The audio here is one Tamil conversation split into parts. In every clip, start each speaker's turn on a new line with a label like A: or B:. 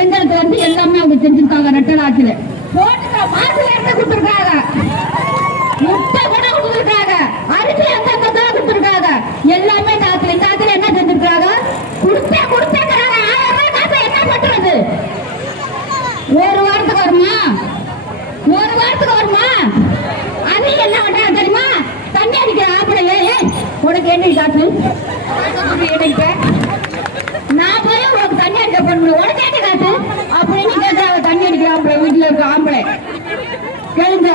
A: எங்களுக்கு வந்து எல்லாமே அவங்க செஞ்சிருக்காங்க ரெட்டல் ஆட்சியில போட்டுக்கிற மாசுல இருந்து கொடுத்துருக்காங்க. முட்டை கூட கொடுத்துருக்காங்க. அரிசி அந்தந்த தான் கொடுத்துருக்காங்க. எல்லாமே நாத்துல ஆத்துல இந்த ஆத்துல என்ன செஞ்சிருக்காங்க? கொடுத்தே கொடுத்தேங்கிறாங்க ஆயிரம் ரூபாய் காசை என்ன பண்றது ஒரு வாரத்துக்கு வருமா? ஒரு வாரத்துக்கு வருமா? அது என்ன பண்றாங்க தெரியுமா? தண்ணி அடிக்கிற ஆப்பிளையே உனக்கு என்ன காசு? நாம நான் போய் உனக்கு தண்ணி தண்ணி ஆம்பளை வீட்டுல இருக்க ஆம்பளை. கேளுங்க.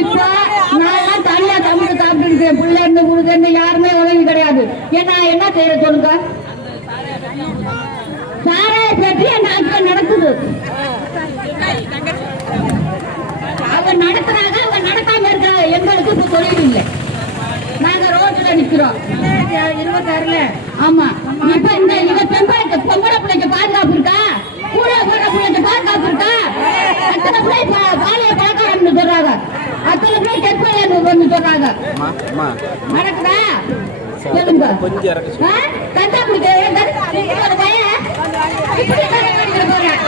A: இப்ப நான் தனியா தமிழ் சாப்பிட்டு இருக்கேன். பிள்ளை இருந்து யாருமே உதவி கிடையாது. ஏன்னா என்ன செய்யற சொல்லுங்க? சாராய பற்றி என் நடக்குது. அவங்க நடத்துறாங்க அவங்க நடக்காம இருக்கிறாங்க எங்களுக்கு இப்ப தொழில் இல்லை. நிக்கிறோம். இருபத்தாறுல? ஆமா. இப்ப இந்த இவ பெண்களுக்கு பொம்பளை பிள்ளைக்கு பாதுகாப்பு இருக்கா? கூட போற பிள்ளைக்கு பாதுகாப்பு இருக்கா? அத்தனை பிள்ளை பா- பாலிய பழக்காரம்னு சொல்றாங்க. அத்தனை பிள்ளை கற்பனை சொல்றாங்க.
B: அம்மா அம்மா.
A: நடக்குதா சொல்லுங்க. தண்ணி அடிக்கிற போறேன்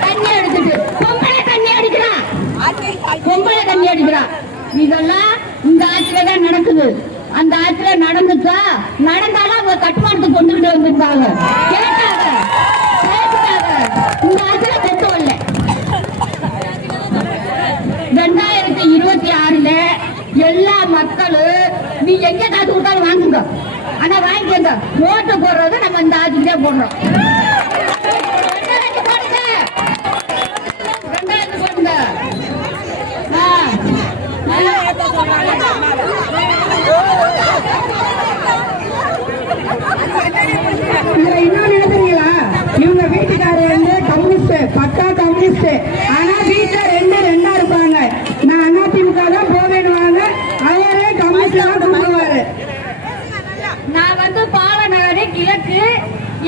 A: தண்ணி அடிச்சுட்டு. பொம்பளை தண்ணி அடிக்கிறான் பொம்பளை தண்ணி அடிக்கிறான் இதெல்லாம் இந்த ஆட்சியில தான் நடக்குது. அந்த ஆட்சியில நடந்துச்சா? நடந்தாலும் அவங்க கட்டுமானத்துக்கு கொண்டுகிட்டு வந்திருப்பாங்க. கேட்டாங்க. பேசிட்டாங்க இந்த ஆட்சியில கொண்டு வரல ரெண்டாயிரத்தி இருபத்தி ஆறுல எல்லா மக்களும் நீ எங்க காசு கொடுத்தாலும் வாங்குங்க. ஆனா வாங்கிக்கோங்க. ஓட்டு போடுறது நம்ம இந்த ஆட்சிக்கே போடுறோம் ரெண்டாயிரத்து போடுங்க ரெண்டாயிரத்து போடுங்க ஆ.
C: இதுல இன்னொன்னு என்ன தெரியுங்களா இவங்க வீட்டுக்காரர் வந்து கம்யூனிஸ்ட் பக்கா கம்யூனிஸ்ட் ஆனா வீட்டுல ரெண்டு ரெண்டா இருப்பாங்க. நான் அதிமுக தான் போவேன்னுவாங்க. அவரே கம்யூனிஸ்ட் தான் கூப்பிடுவாரு.
A: நான் வந்து பாலநகரு கிழக்கு.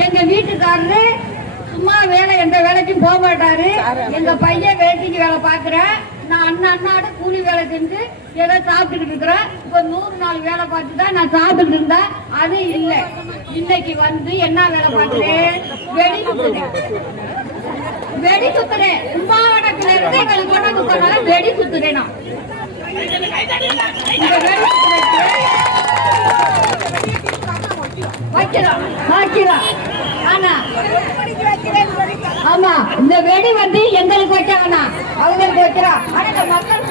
A: எங்க வீட்டுக்காரரு சும்மா வேலை எந்த வேலைக்கும் போக மாட்டாரு. எங்க பையன் வேட்டிக்கு வேலை பாக்குறேன் நான் அண்ணா அண்ணாட கூலி வேலை செஞ்சு ஏதோ சாப்பிட்டுக்கிட்டு இருக்கிறேன். இப்போ நூறு நாள் வேலை பார்த்து தான் நான் சாப்பிட்டுட்டு இருந்தேன். அது இல்லை. இன்னைக்கு வந்து என்ன வேலை பார்க்குறேன்? வெடி வெடி சுத்துறேன் கும்பாவடத்துல இருந்து எங்களுக்கு கொண்டாந்து சொன்னால வெடி சுத்துறேன் நான் வெடி வைக்கிறோம் ஆனா ஆமா இந்த வெடி வந்து எங்களுக்கு வைக்க அவங்களுக்கு வைக்கிறோம் ஆனா இந்த மக்கள்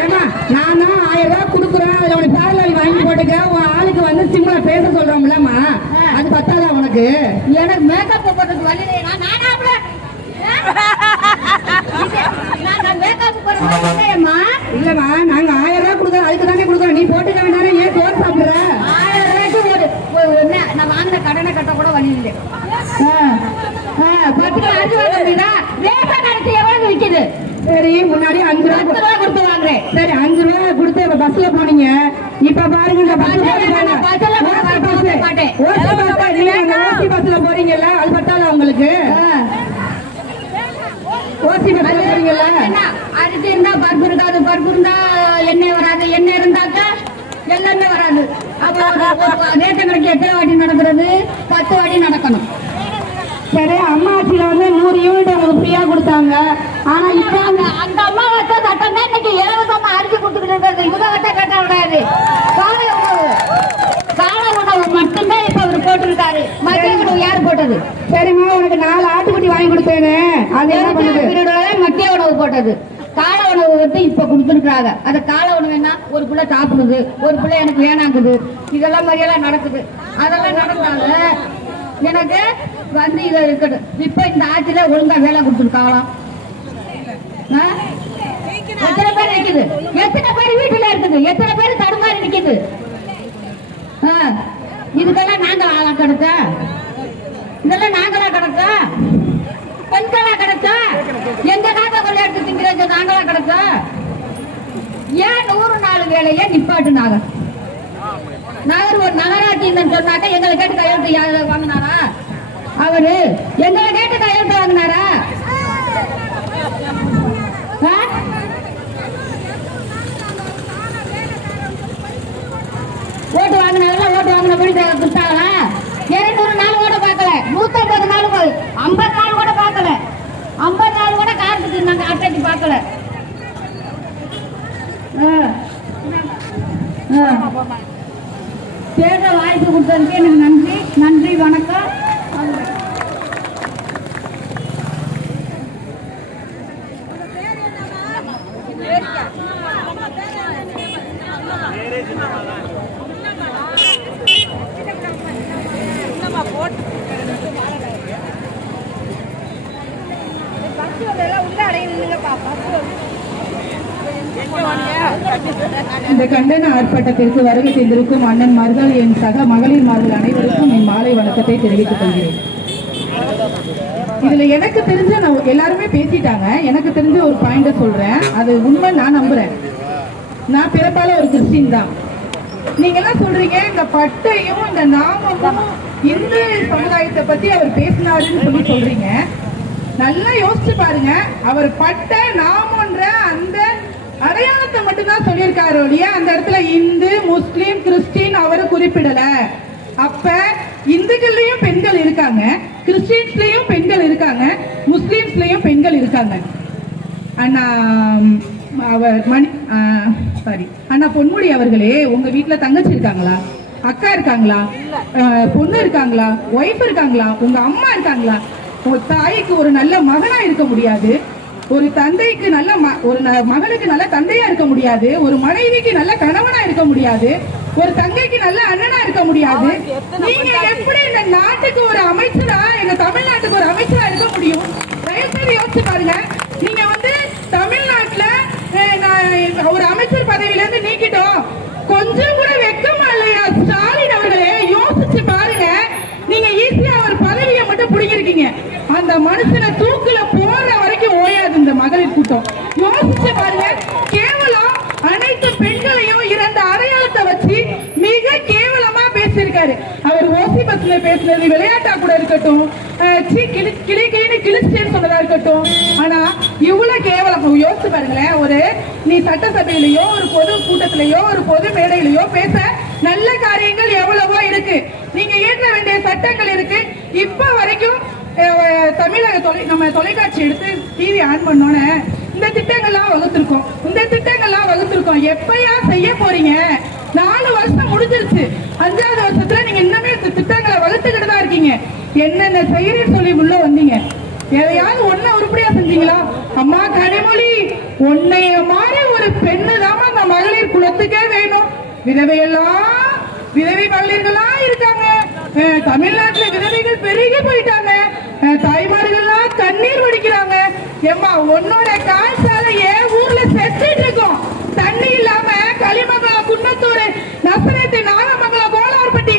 C: ஏமா நானும் ஆயிரம் ரூபாய் கொடுக்குறேன். அதுல உனக்கு பேரலால் வாங்கி போட்டுக்க. உன் ஆளுக்கு வந்து சிம்ல பேச சொல்றோம்லம்மா. அது பத்தாதா உனக்கு?
A: எனக்கு மேக்கப் போடுறதுக்கு வழி. நான். நான்
C: இல்லம்மா நாங்க ஆயிரம் ரூபாய் கொடுக்குறோம் அதுக்கு தானே கொடுக்குறோம். நீ போட்டுக்க வேண்டாம் ஏன் சோறு சாப்பிடுற?
A: ஆயிரம் ரூபாய்க்கு நான் வாங்கின கடனை கட்ட கூட வழி இல்லை.
C: ஆ,
A: ஆ, பத்து ரூபா அஞ்சு ரூபா கொடுத்தீங்கன்னா ரேஷன் அரிசி எவ்வளவு விக்குது?
C: சரி முன்னாடி அஞ்சு ரூபாய் சரி அஞ்சு ரூபாய் கொடுத்து இப்ப பஸ்ல போனீங்க. இப்ப பாருங்க இந்த பஸ்
A: பஸ்ல
C: போறீங்கல்ல அது பத்தாதா உங்களுக்கு?
A: ஆ.
C: ஓசி பஸ்ல போறீங்கல்ல?
A: என்ன? அரிசி இருந்தா பருப்பு இருக்காது பருப்பு இருந்தா எண்ணெய் வராது. எண்ணெய் இருந்தாக்கா எல்லாமே வராது. அப்போ கடைக்கு எத்தனை வாட்டி நடக்கிறது? பத்து வாட்டி நடக்கணும்.
C: சரி அம்மா ஆட்சியில வந்து நூறு யூனிட் உங்களுக்கு ஃப்ரீயா கொடுத்தாங்க. ஆனா
A: இப்ப அந்த அம்மா வச்ச சட்டம் தான் இன்னைக்கு கொடுத்துக்கிட்டு வச்ச சட்டம் கிடையாது காலை உணவு. காலை உணவு மட்டும்தான் இப்ப அவர் போட்டிருக்காரு. மத்திய உணவு யார் போட்டது?
C: சரிம்மா உனக்கு நாலு ஆட்டுக்குட்டி வாங்கி கொடுத்தேனே. அது என்ன பண்ணுது?
A: இவரோட மத்திய உணவு போட்டது. கால உணவு வந்து இப்ப கொடுத்துருக்காங்க அது கால உணவு என்ன? ஒரு பிள்ளை சாப்பிடுது. ஒரு பிள்ளை எனக்கு வேணாங்குது. இதெல்லாம் மாதிரியெல்லாம் நடக்குது. அதெல்லாம் நடந்தாங்க எனக்கு வந்து இது இருக்குது இப்ப இந்த ஆட்சியில ஒழுங்கா வேலை கொடுத்துருக்காங்களாம்? எத்தனை பேர் நிக்குது? எத்தனை பேர் வீட்டுல இருக்குது? எத்தனை பேர் தடுமாறி நிக்குது? ஆ, இதுக்கெல்லாம் நாங்க ஆளா கிடக்க இதெல்லாம் நாங்களா கிடக்க பெண்களா கிடக்க எங்க நாங்க கொள்ளையடிச்சு திங்கிறது நாங்களா கிடக்க ஏன் நூறு நாள் வேலையை நிப்பாட்டுனாங்க? நகர் ஒரு நகராட்சி சொன்னாக்க எங்களை கேட்டு கையெழுத்து யாரு வாங்கினாரா? அவரு எங்களை கேட்டு கையெழுத்து வாங்கினாரா? செஞ்சாங்க கொடுத்தாங்களா இருநூறு நாள் கூட பார்க்கல. நூற்றம்பது நாள் போய் ஐம்பது நாள் கூட பார்க்கல. ஐம்பது நாள் கூட காத்துட்டு இருந்தாங்க அட்டைக்கு பார்க்கல. பேச வாய்ப்பு கொடுத்ததுக்கே எனக்கு நன்றி. நன்றி வணக்கம்.
D: இந்த கண்டன ஆர்ப்பாட்டத்திற்கு வருகை அண்ணன் மார்கள் என் சக மகளிர்மார்கள் அனைவருக்கும் என் மாலை வணக்கத்தை தெரிவித்துக் கொள்கிறேன். இதுல எனக்கு தெரிஞ்ச நான் எல்லாருமே பேசிட்டாங்க. எனக்கு தெரிஞ்ச ஒரு பாயிண்ட சொல்றேன். அது உண்மை நான் நம்புறேன். நான் பிறப்பால ஒரு கிறிஸ்டின் தான். நீங்க எல்லாம் சொல்றீங்க? இந்த பட்டையும் இந்த நாமமும் இந்து சமுதாயத்தை பத்தி அவர் பேசினாருன்னு சொல்லி சொல்றீங்க. நல்லா யோசிச்சு பாருங்க. அவர் பட்ட நாம அடையாளத்தை மட்டும்தான் சொல்லியிருக்காரு ஒழிய அந்த இடத்துல இந்து முஸ்லீம் கிறிஸ்டின் அவரை குறிப்பிடல. அப்ப இந்துக்கள்லயும் பெண்கள் இருக்காங்க கிறிஸ்டின்ஸ்லயும் பெண்கள் இருக்காங்க முஸ்லீம்ஸ்லயும் பெண்கள் இருக்காங்க. அண்ணா அவர் மணி சாரி அண்ணா பொன்முடி அவர்களே உங்க வீட்டுல தங்கச்சி இருக்காங்களா? அக்கா இருக்காங்களா? பொண்ணு இருக்காங்களா? ஒய்ஃப் இருக்காங்களா? உங்க அம்மா இருக்காங்களா? தாய்க்கு ஒரு நல்ல மகனா இருக்க முடியாது. ஒரு தந்தைக்கு நல்ல ஒரு மகனுக்கு நல்ல தந்தையா இருக்க முடியாது ஒரு மனைவிக்கு நல்ல கணவனா இருக்க முடியாது ஒரு தங்கைக்கு நல்ல அண்ணனா இருக்க முடியாது. நீங்க எப்படி இந்த நாட்டுக்கு ஒரு அமைச்சரா எங்க தமிழ்நாட்டுக்கு ஒரு அமைச்சரா இருக்க முடியும்? தயவு செய்து யோசிச்சு பாருங்க. நீங்க வந்து தமிழ்நாட்டுல ஒரு அமைச்சர் பதவியில இருந்து நீக்கிட்டோம். கொஞ்சம் கூட வெக்கமா இல்லையா ஸ்டாலின் அவர்களே? யோசிச்சு பாருங்க. நீங்க ஈஸியா ஒரு பதவியை மட்டும் பிடிங்கிருக்கீங்க அந்த மனுஷனை தூக்குல ஓயாது இந்த யோசிச்சு பாருங்க கேவலம் அனைத்து பெண்களையும் இறந்த அடையாளத்தை வச்சு மிக கேவலமா பேசியிருக்காரு. அவர் ஓசி பஸ்ல பேசுனது விளையாட்டா கூட இருக்கட்டும் சீ, கிளி கிளி கிளின்னு கிழிச்சேன்னு சொன்னதா இருக்கட்டும். ஆனா இவ்வளவு கேவலம். யோசிச்சு பாருங்களேன் ஒரு நீ சட்டசபையிலயோ ஒரு பொது கூட்டத்திலயோ ஒரு பொது மேடையிலயோ பேச நல்ல காரியங்கள் எவ்வளவோ இருக்கு. நீங்க ஏற்ற வேண்டிய சட்டங்கள் இருக்கு. இப்ப வரைக்கும் தமிழக தொலை நம்ம தொலைக்காட்சி எடுத்து டிவி ஆன் பண்ணோன்னே இந்த திட்டங்கள்லாம் வகுத்திருக்கோம். இந்த திட்டங்கள்லாம் வகுத்திருக்கோம். எப்பயா செய்ய போறீங்க? நாலு வருஷம் முடிஞ்சிருச்சு. அஞ்சாவது வருஷத்துல நீங்க இன்னுமே இந்த திட்டங்களை வகுத்துக்கிட்டு தான் இருக்கீங்க. என்னென்ன செய்யறேன்னு சொல்லி உள்ள வந்தீங்க. எதையாவது ஒண்ண உருப்படியா செஞ்சீங்களா? அம்மா கனிமொழி உன்னைய மாதிரி ஒரு பெண்ணு தான் அந்த மகளிர் குலத்துக்கே வேணும். விதவையெல்லாம் விதவை மகளிர்களா இருக்காங்க. தமிழ்நாட்டுல விதவைகள் பெருகி போயிட்டாங்க. தாய்மார்கள்லாம் கண்ணீர் வடிக்கிறாங்க. ஏம்மா உன்னோட காசால ஏன் ஊர்ல செத்துட்டு இருக்கோம். தண்ணி இல்லாம களிமங்கலம் குன்னத்தூர் நசரத்து நாகமங்கலம் கோலார்பட்டி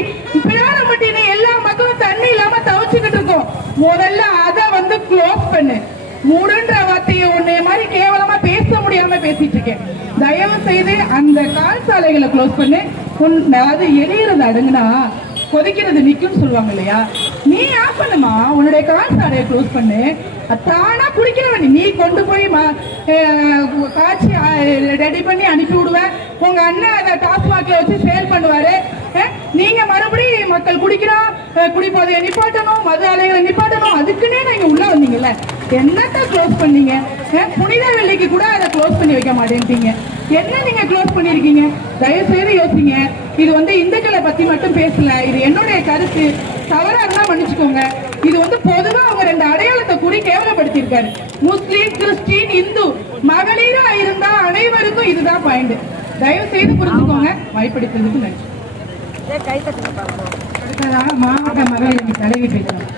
D: பிரானப்பட்டின்னு எல்லா மக்களும் தண்ணி இல்லாம தவிச்சுக்கிட்டு இருக்கோம். முதல்ல அதை வந்து க்ளோஸ் பண்ணு. மூடுன்ற வார்த்தையை உன்னை மாதிரி கேவலமா பேச முடியாம பேசிட்டு இருக்கேன். தயவு செய்து அந்த கால் சாலைகளை க்ளோஸ் பண்ணு. உன் அதாவது எரியிறது அடங்குனா கொதிக்கிறது நிற்கும்னு சொல்லுவாங்க இல்லையா? நீ ஆஃப் பண்ணுமா? உன்னுடைய கால் சாலையை க்ளோஸ் பண்ணு. தானா குடிக்கிறவன் நீ. கொண்டு போய் காய்ச்சி ரெடி பண்ணி அனுப்பி விடுவேன் உங்க அண்ணன் அதை டாஸ்மாக்ல வச்சு சேல் பண்ணுவாரு. நீங்க மறுபடியும் மக்கள் குடிக்கிறோம் குடிப்போதைய குடிப்போதையை நிப்பாட்டணும் மது ஆலைகளை நிப்பாட்டணும். அதுக்குன்னே நீங்க உள்ள வந்தீங்கல்ல. என்னத்த க்ளோஸ் பண்ணீங்க? புனித வெள்ளிக்கு கூட அதை க்ளோஸ் பண்ணி வைக்க மாட்டேன்ட்டீங்க. என்ன நீங்க க்ளோஸ் பண்ணிருக்கீங்க? தயவு செய்து யோசிங்க. இது வந்து இந்துக்களை பத்தி மட்டும் பேசல. இது என்னுடைய கருத்து. தவறா இருந்தா மன்னிச்சுக்கோங்க. இது வந்து பொதுவா அவங்க ரெண்டு அடையாளத்தை கூடி கேவலப்படுத்தியிருக்காரு. முஸ்லீம் கிறிஸ்டின் இந்து மகளிரா இருந்தா அனைவருக்கும் இதுதான் பாயிண்ட் தயவு செய்து புரிஞ்சுக்கோங்க வாய்ப்பளித்ததுக்கு நன்றி. மாவட்ட மகளிர் தலைவி பேசுறோம்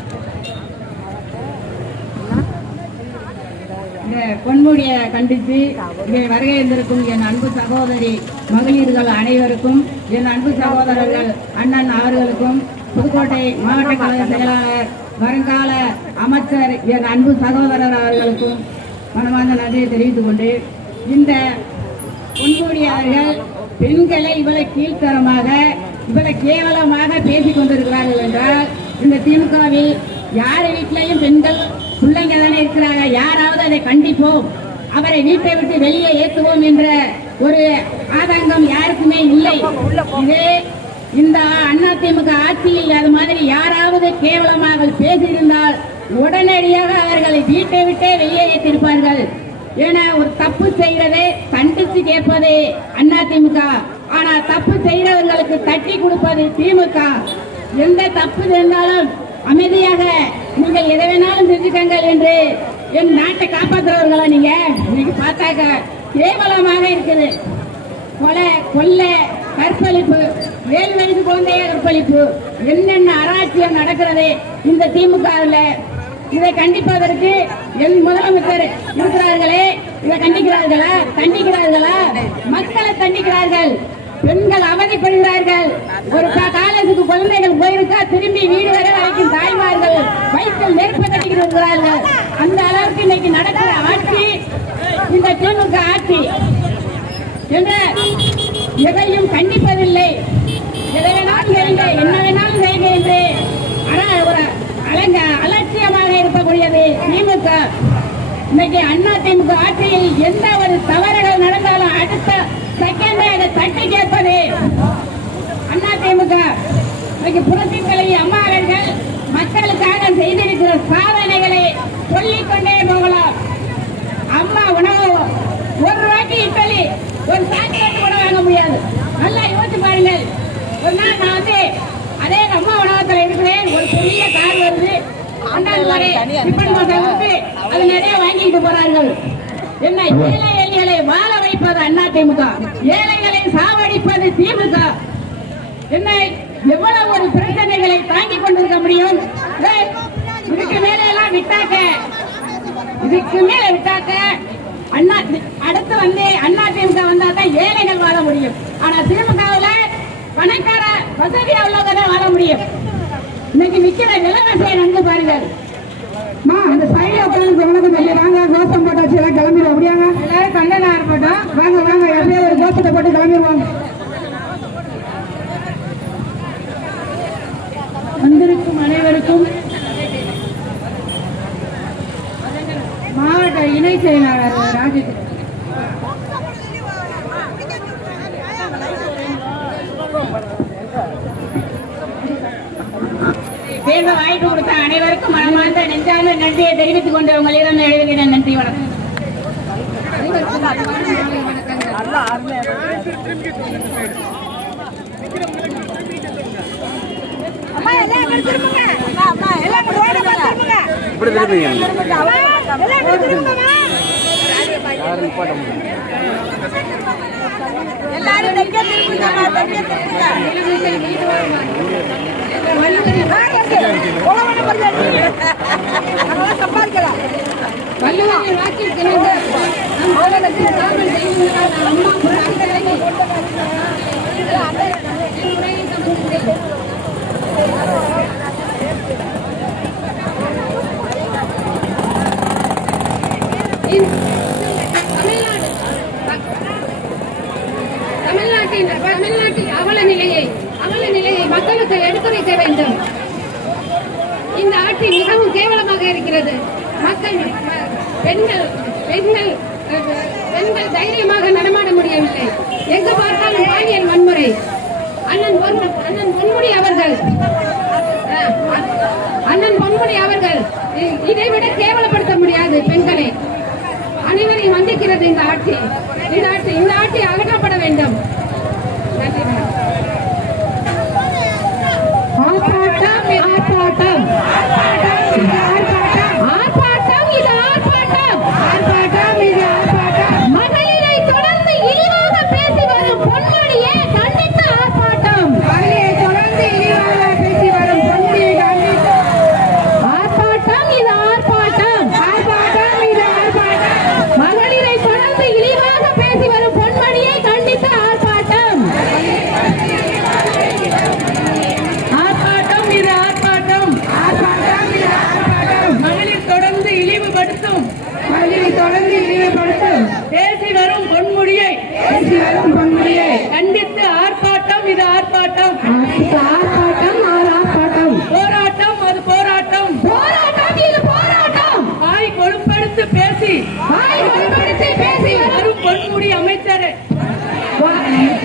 E: பொன்முடியை கண்டித்து இங்கே வருகை இருந்திருக்கும் என் அன்பு சகோதரி மகளிர்கள் அனைவருக்கும் என் அன்பு சகோதரர்கள் அண்ணன் அவர்களுக்கும் புதுக்கோட்டை மாவட்ட கழக செயலாளர் வருங்கால அமைச்சர் என் அன்பு சகோதரர் அவர்களுக்கும் மனமார்ந்த நன்றியை தெரிவித்துக் கொண்டு இந்த பொன்முடி அவர்கள் பெண்களை இவ்வளவு கீழ்த்தரமாக இவ்வளவு கேவலமாக பேசிக் கொண்டிருக்கிறார்கள் என்றால் இந்த திமுகவில் யார் வீட்டிலையும் பெண்கள் பிள்ளைங்க தானே இருக்கிறாங்க? யாராவது அதை கண்டிப்போம். அவரை வீட்டை விட்டு வெளியே ஏற்றுவோம் என்ற ஒரு ஆதங்கம் யாருக்குமே இல்லை. இது இந்த அதிமுக ஆட்சியில் அது மாதிரி யாராவது கேவலமாக பேசியிருந்தால் உடனடியாக அவர்களை வீட்டை விட்டே வெளியே ஏற்றிருப்பார்கள். ஏன்னா ஒரு தப்பு செய்யறதை கேட்பதே கேட்பது அதிமுக. ஆனா தப்பு செய்யறவங்களுக்கு தட்டி கொடுப்பது திமுக. எந்த தப்பு இருந்தாலும் அமைதியாக நீங்கள் எதை வேணாலும் செஞ்சுக்கங்கள் என்று என் நாட்டை காப்பாற்றுறவர்களா நீங்க? இன்னைக்கு பார்த்தாக்க கேவலமாக இருக்குது. கொலை கொள்ளை கற்பழிப்பு ஏழு வயது குழந்தைய கற்பழிப்பு என்னென்ன அராட்சியம் நடக்கிறது இந்த திமுகவில் இதை கண்டிப்பதற்கு என் முதலமைச்சர் இருக்கிறார்களே. இதை கண்டிக்கிறார்களா? கண்டிக்கிறார்களா மக்களை கண்டிக்கிறார்கள் பெண்கள் அவதிப்படுகிறார்கள் ஒரு வயசுக்கு குழந்தைகள் போயிருக்கா திரும்பி வீடு வர வரைக்கும் தாய்மார்கள் வயிற்றில் நெருப்பு கட்டிக்கிட்டு இருக்கிறார்கள் அந்த அளவுக்கு இன்னைக்கு நடக்கிற ஆட்சி இந்த திமுக ஆட்சி. என்ற எதையும் கண்டிப்பதில்லை. எதை வேணாலும் செய்யுங்க என்ன வேணாலும் செய்யுங்க என்று ஆனால் ஒரு அலங்க அலட்சியமாக இருக்கக்கூடியது திமுக. இன்னைக்கு அண்ணா திமுக ஆட்சியில் எந்த ஒரு தவறுகள் நடந்தாலும் அடுத்த செகண்டே அதை தட்டி கேட்பது அண்ணா திமுக. இன்னைக்கு புரட்சி தலைவி அம்மா அவர்கள் மக்களுக்காக செய்திருக்கிற சாதனைகளை சொல்லிக்கொண்டே போகலாம். அம்மா உணவு ஒரு ரூபாய்க்கு இட்லி ஒரு சாக்லேட் கூட வாங்க முடியாது. நல்லா யோசிச்சு பாருங்கள். ஒரு நாள் நான் வந்து அதே அம்மா உணவகத்தில் இருக்கிறேன். ஒரு பெரிய கார் வருது. அது நிறைய வாங்கிட்டு போறார்கள். என்ன ஏழை எளிகளை வாழ வைப்பது அண்ணா திமுக. ஏழைகளை சாவடிப்பது திமுக. என்ன எவ்வளவு ஒரு பிரச்சனைகளை தாங்கிக் கொண்டிருக்க முடியும்? இதுக்கு மேல எல்லாம் விட்டாக்க இதுக்கு மேல விட்டாக்க அண்ணா அடுத்து வந்து அண்ணா திமுக வந்தா தான் ஏழைகள் வாழ முடியும். ஆனா திமுகவுல பணக்கார வசதியா உள்ளவங்க தான் வாழ முடியும். இன்னைக்கு நிக்கிற நிலவசையை நன்கு பாருங்கள்.
F: அந்த சைடுல உட்காந்து சொல்லி வாங்க கோஷம் போட்டாச்சு எல்லாம் கிளம்பிடுவோம். அப்படியாங்க?
E: எல்லாரும் கண்டனா இருக்கட்டும்
F: வாங்க வாங்க எப்படியோ ஒரு கோஷத்தை போட்டு கிளம்பிடுவோம்
E: வந்திருக்கும் அனைவருக்கும் மாவட்ட இணை செயலாளர் ராஜேஷ் பேச வாய்ப்பு கொடுத்த அனைவருக்கும் மனமார்ந்த நெஞ்சார்ந்த நன்றியை தெரிவித்துக் கொண்டு உங்களிடம் எழுதுகிறேன் நன்றி வணக்கம்
G: அம்மா எல்லாம் அங்க திரும்புங்க அம்மா எல்லாம் அங்க ரோட பார்த்து திரும்புங்க
H: இப்படி திரும்பிங்க
G: எல்லாம் அங்க திரும்புங்க எல்லாரும் தெற்கே திரும்புங்கம்மா தெற்கே திரும்புங்க சம்பாதிக்கலாம்
E: வள்ளுவரை வாக்கில் கிணங்க நம் தமிழ்நாட்டின் தமிழ்நாட்டில் அவல நிலையை அவல நிலையை மக்களுக்கு எடுத்துரைக்க வேண்டும். இந்த ஆட்சி மிகவும் கேவலமாக இருக்கிறது. மக்கள் பெண்கள் பெண்கள் பெண்கள் தைரியமாக நடமாட முடியவில்லை. எங்கு பார்த்தாலும் பாலியல் வன்முறை. அண்ணன் பொன்- அண்ணன் பொன்முடி அவர்கள் அண்ணன் பொன்முடி அவர்கள் இ- இதைவிட கேவலப்படுத்த முடியாது பெண்களை. அனைவரையும் வந்திக்கிறது இந்த ஆட்சி. இந்த ஆட்சி இந்த ஆட்சி அகற்றப்பட வேண்டும். ஆர்ப்பாட்டம் ஆர்ப்பாட்டம் இது ஆர்ப்பாட்டம் ஆர்ப்பாட்டம் இது ஆர்ப்பாட்டம் மகளிரை தொடர்ந்து இழிவாக பேசி வரும் பொன்முடியை கண்டித்து ஆர்ப்பாட்டம்
F: மகளிரை தொடர்ந்து இழிவாக பேசி வரும் பொன்முடியை கண்டித்து
E: ஆர்ப்பாட்டம் இது ஆர்ப்பாட்டம்
F: ஆர்ப்பாட்டம் இது ஆர்ப்பாட்டம்
E: மகளிரை தொடர்ந்து இழிவாக பேசி வரும் பொன்மணியை கண்டித்து ஆர்ப்பாட்டம் ஆர்ப்பாட்டம் இது ஆர்ப்பாட்டம்
F: ஆர்ப்பாட்டம் இது ஆர்ப்பாட்டம்
E: மகளிர் தொடர்ந்து இழிவுபடுத்தும்
F: மகளிரை தொடர்ந்து இழிவுபடுத்தும்
E: பேசி வரும் பொன்முடியை
F: பேசி வரும் பொன்முடியை
E: கண்டித்து ஆர்ப்பாட்டம் இது ஆர்ப்பாட்டம்
F: ஆர்ப்பாட்டம் ஆர் ஆர்ப்பாட்டம்
E: போராட்டம் அது போராட்டம்
F: போராட்டம் இது போராட்டம்
E: வாய் கொழுப்படுத்து பேசி
F: வாய் கொழுப்படுத்தி பேசி வரும்
E: வரும் பொன்முடி அமைச்சர்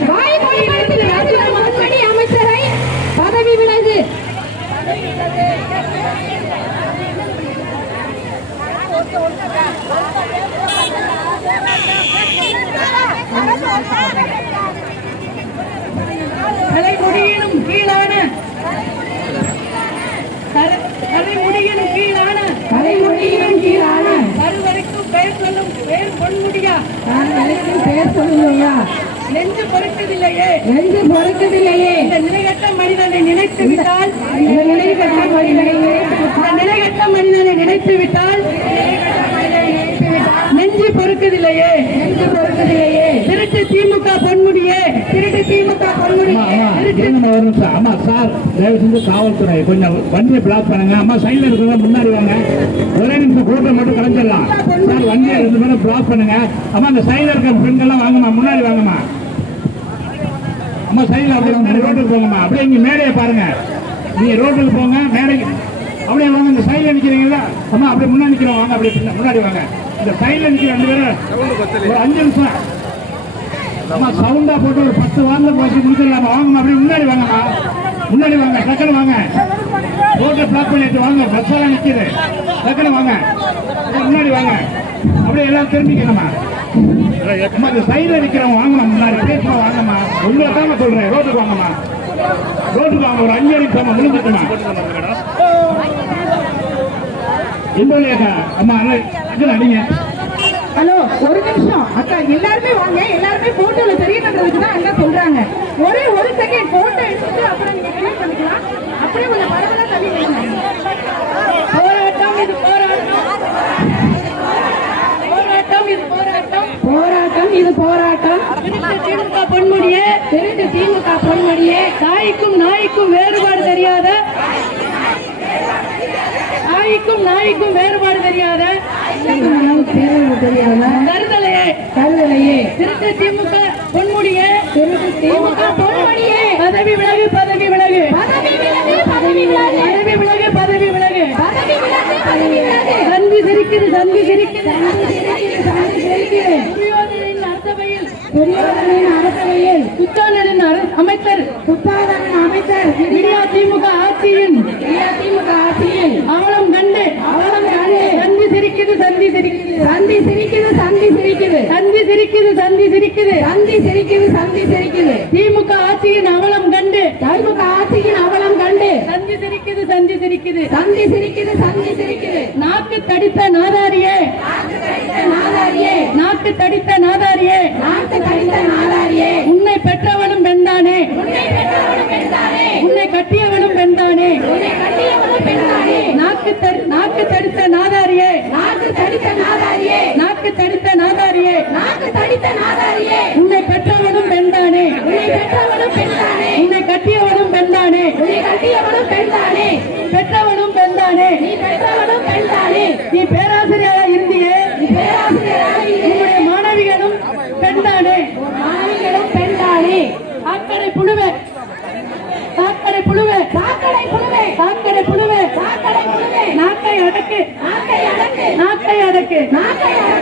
F: வாய் கொழுப்படுத்தி பேசி வரும் பொன்முடி அமைச்சரை பதவி விலகு
E: தலைமுடியினும் கீழான தலை- தலைமுடியினும் கீழான
F: தலைமுடியின் கீழான
E: கருவறைக்கும் பெயர் சொல்லும் பெயர் பொன்முடியா
F: நினைக்கும் பெயர் சொல்லுங்கய்யா
E: நெஞ்சு பொறுக்கவில்லையே.
F: நெஞ்சு பொறுக்கவில்லையே.
E: இந்த நிலையற்ற மனிதனை நினைத்து விட்டால்
F: இந்த நிலைகட்ட மனிதனை
E: இந்த நிலையற்ற மனிதனை நினைத்து விட்டால் நெஞ்சு
I: பொறுக்குதில்லையே நெஞ்சு திருட்டு திமுக பொன்முடியே. திருட்டு திமுக பொன்முடியே.
J: ஆமா சார் தயவு செஞ்சு காவல்துறை கொஞ்சம் வண்டியை பிளாக் பண்ணுங்க. அம்மா சைட்ல இருக்கிறவங்க முன்னாடி வாங்க. ஒரே நிமிஷம் கூட்டம் மட்டும் கலைஞ்சிடலாம். சார் வண்டியை ரெண்டு பேரும் பிளாக் பண்ணுங்க. அம்மா அந்த சைட்ல இருக்கிற பெண்கள்லாம் வாங்கம்மா முன்னாடி வாங்கம்மா. நம்ம சைடில் அப்படியே வந்து ரோட்டுக்கு போங்கம்மா. அப்படியே இங்கே மேடையை பாருங்க. நீங்கள் ரோட்டுக்கு போங்க மேடைக்கு அப்படியே வாங்க இந்த சைடில் நிற்கிறீங்களா அம்மா அப்படியே முன்னாடி நிற்கிறோம் வாங்க அப்படியே முன்னாடி வாங்க. இந்த சைடில் நிற்கிற ரெண்டு பேரும் ஒரு அஞ்சு நிமிஷம். அம்மா சவுண்டாக போட்டு ஒரு பத்து வாரில் போச்சு முடிச்சிடலாமா? வாங்கம்மா அப்படியே முன்னாடி வாங்கம்மா. முன்னாடி வாங்க டக்குனு வாங்க. ரோட்டை பிளாக் பண்ணிட்டு வாங்க பஸ்ஸெல்லாம் நிற்கிது டக்குனு வாங்க. முன்னாடி வாங்க. அப்படியே எல்லாம் திரும்பிக்கணுமா இந்த சைடுல நிக்கிறவங்க வாங்கணும் முன்னாடி. பேசுமா வாங்கம்மா. உங்களை தான் சொல்கிறேன் ரோட்டுக்கு வாங்கம்மா. ரோட்டுக்கு வாங்க. ஒரு அஞ்சு நிமிஷம் முடிஞ்சுட்டுமா இல்லையாக்கா அம்மா அண்ணன் அடிங்க.
I: ஹலோ ஒரு நிமிஷம். அக்கா எல்லாருமே வாங்க. எல்லாருமே போட்டோல தெரியணுன்றதுக்கு தான் எல்லாம் சொல்றாங்க. ஒரே ஒரு செகண்ட் போட்டோ எடுத்துட்டு அப்புறம் நீங்க பண்ணிக்கலாம். அப்படியே கொஞ்சம் பரவலா தள்ளி போராட்டம் இது போராட்டம். போராட்டம் இது இது போராட்டம். திமுக பொன்முடியே திருட்டு திமுக பொன்முடியே தாய்க்கும் நாய்க்கும் வேறுபாடு தெரியாத நாய்க்கும் நாய்க்கும் வேறுபாடு தெரியாத கருதலையே கருதலையே. திருட்டு திமுக பொன்முடியே திருட்டு திமுக பொன்முடியே. பதவி விலகு பதவி விலகு. பதவி விலகு பதவி விலகு. பதவி விலகு பதவி விலகு. பதவி விலகு பதவி விலகு. சந்தி சிரிக்குது சந்தி சிரிக்குது. சந்தி சிரிக்குது அரசவையில் அமைச்சர் அமைச்சர் திமுக ஆட்சியின் திமுக ஆட்சியில் அவலம் கண்டு அவலம் கண்டு சந்தி சிரிக்குது சந்தி சிரிக்குது. சந்தி சிரிக்குது சந்தி சிரிக்குது. சந்தி சிரிக்குது சந்தி சிரிக்குது. சந்தி சிரிக்குது சந்தி சிரிக்குது. திமுக ஆட்சியின் அவலம் கண்டு திமுக ஆட்சியின் அவலம் கண்டு சந்தி சிரிக்குது சந்தி சிரிக்குது. சந்தி சிரிக்குது சந்தி சிரிக்குது. நாக்கு தடித்த நாதாரியே நாதாரியே. நாக்கு தடித்த நாதாரியே. நாக்கு தடித்த நாதாரியே. உன்னை பெற்றவனும் பெண்தானே. உன்னை பெற்றவனும் பெண்தானே. உன்னை கட்டியவனும் பெண்தானே. உன்னை கட்டியவனும் பெண்தானே. நாக்கு தடி- நாக்கு தடித்த நாதாரியே. நாக்கு தடித்த நாதாரியே. நாக்கு தடித்த நாதாரியே. நாக்கு தடித்த நாதாரியே. உன்னை பெற்றவனும் பெண்தானே. உன்னை பெற்றவனும் பெண்தானே. உன்னை கட்டியவனும் பெண்தானே. உன்னை கட்டியவனும் பெண்தானே. பெற்றவனும் பெண்தானே. நீ பெற்றவனும் பெண்தானே. நீ பேராசிரியரா இருந்தியே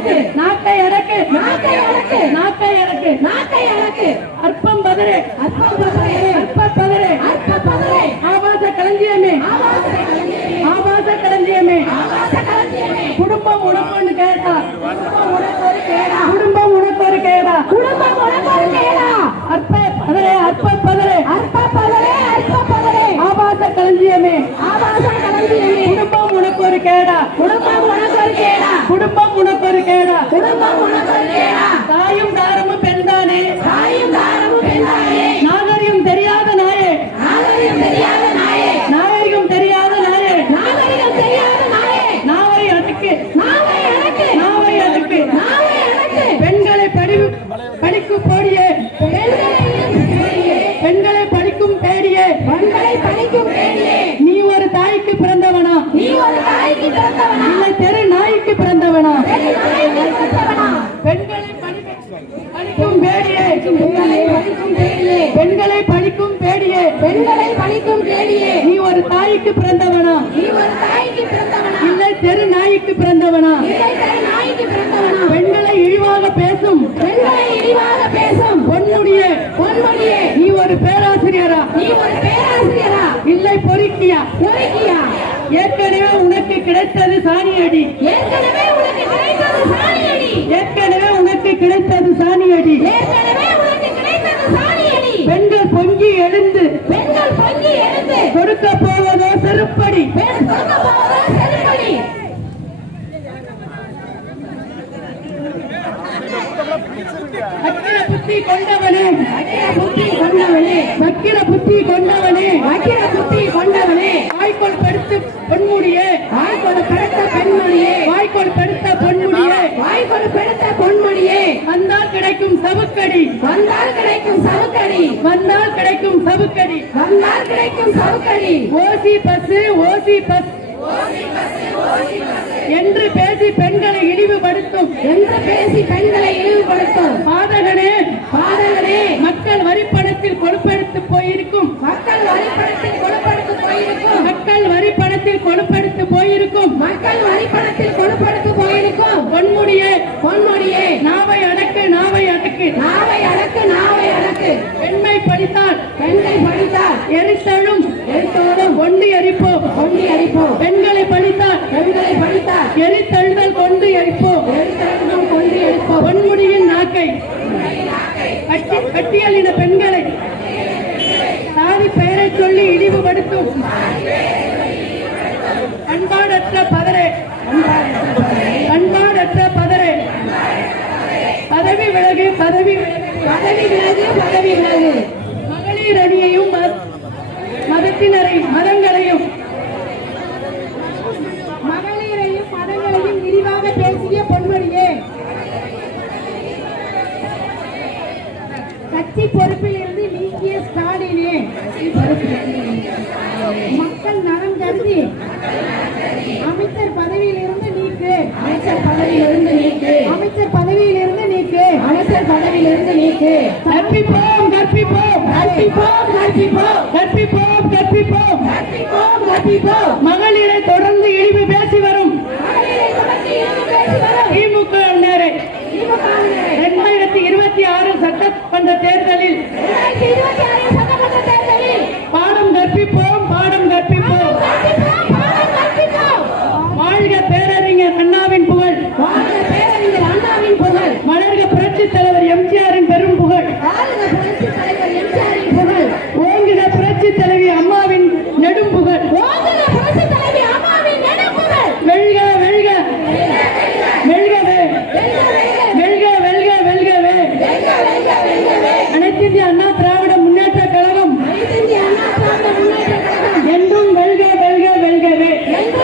I: அடக்கு நாட்டை அடக்கு நாட்டை அடக்கு நாட்டை அடக்கு நாட்டை அடக்கு அற்பம் பதறு அற்பம் பதறு அற்ப பதறு அற்ப பதறு. ஆபாச களஞ்சியமே. குடும்பம் உடம்புன்னு கேட்டா தாய்க்கு பிறந்தவனா? இல்லை தெரு நாய்க்கு பிறந்தவனா? பெண்களை இழிவாக பேசும். பொன்முடியே நீ ஒரு பேராசிரியரா? நீ ஒரு பேராசிரியரா இல்லை பொறுக்கியா? ஏற்கனவே உனக்கு கிடைத்தது சாணியடி. ஏற்கனவே உனக்கு கிடைத்தது சாணியடி. ஏற்கனவே உனக்கு கிடைத்தது சாணியடி ஏற்கனவே உனக்கு கிடைத்தது சாணியடி பெண்கள் பொங்கி எழுந்து பெண்கள் பொங்கி எழுந்து கொடுக்க போவதோ செருப்படி. செருப்படி அக்கிர புத்தி கொண்டவனே. அக்கிர புத்தி கொண்டவனே. வக்கிர புத்தி கொண்டவனே. புத்தி கொண்டவனே. வாய்க்கோல் பெருத்து பொன்முடியே. வாய்க்கோல் பெருத்த பெண்மணியே. வாய்க்கோல் பெருத்த பொன்முடியே. வாய்க்கோல் பெருத்த பொன்முடியே வந்தால் கிடைக்கும் சவுக்கடி.
F: வந்தால் கிடைக்கும் சவுக்கடி.
I: வந்தால் கிடைக்கும் சவுக்கடி.
F: வந்தால் கிடைக்கும் சவுக்கடி.
I: ஓசி பசு ஓசி பஸ் என்று பேசி பெண்களை இழிவுபடுத்தும்.
F: என்று பேசி பெண்களை இழிவுபடுத்தும்.
I: பாதகனே
F: பாதகனே.
I: மக்கள் வரிப்பணத்தில் கொழுப்பெடுத்து போயிருக்கும்.
F: மக்கள் வரிப்பணத்தில் கொழுப்படுத்து
I: மக்கள் வரிப்பணத்தில் கொழுப்பெடுத்து போயிருக்கும்.
F: மக்கள் வரிப்பணத்தில் கொழுப்படுத்து போயிருக்கும்.
I: பொன்முடியே
F: பொன்மொழியே
I: நாவை அடக்கு நாவை அடக்கு.
F: நாவை அடக்கு நாவை அடக்கு.
I: பெண்மை படித்தால்
F: பெண்கள் படித்தால்.
I: எரித்தழும்
F: எழுத்தோடும்
I: கொண்டு எரிப்போம்.
F: கொண்டி அடிப்போம்
I: பெண்களை படித்தால்
F: பெண்களை படித்தால்
I: எரித்தழுதல் கொண்டு எரிப்போம்.
F: எழுத்தோடும் கொண்டி எடுப்போம்
I: பொன்முடியின் நாக்கை. கட்டி கட்டியலின பெண்களை சாதி பெயரை சொல்லி இழிவுபடுத்தும் பண்பாடற்ற பதரே. பண்பாடற்ற பதரே. பதவி விலகு பதவி விலகு.
F: பதவி விலகு பதவி விலகு.
I: மகளிர் அணியையும் மத- மதத்தினரை மதங்களையும்.
F: மகளிரையும் மதங்களையும் விரிவாக பேசிய பொன்மொழியே கட்சி பொறுப்பில் இருந்து நீக்கிய ஸ்டாலினே. மக்கள் நலம் அமைச்சர் பதவியில் இருந்து நீக்கு. அமைச்சர் பதவியில் இருந்து நீக்கு. அமைச்சர் பதவியில் இருந்து நீக்கு. அமைச்சர் பதவியில் இருந்து நீக்கு.
I: கற்பிப்போம் கற்பிப்போம்.
F: கற்பிப்போம் கற்பிப்போம்.
I: கற்பிப்போம் கற்பிப்போம்.
F: கற்பிப்போம் கற்பிப்போம்.
I: மகளிரை தொடர்ந்து இழிவு பேசி வரும். திமுக
F: இரண்டாயிரத்தி இருபத்தி ஆறு சட்டமன்ற தேர்தலில்.
I: பாடம் கற்பிப்போம் பாடம் கற்பிப்போம்.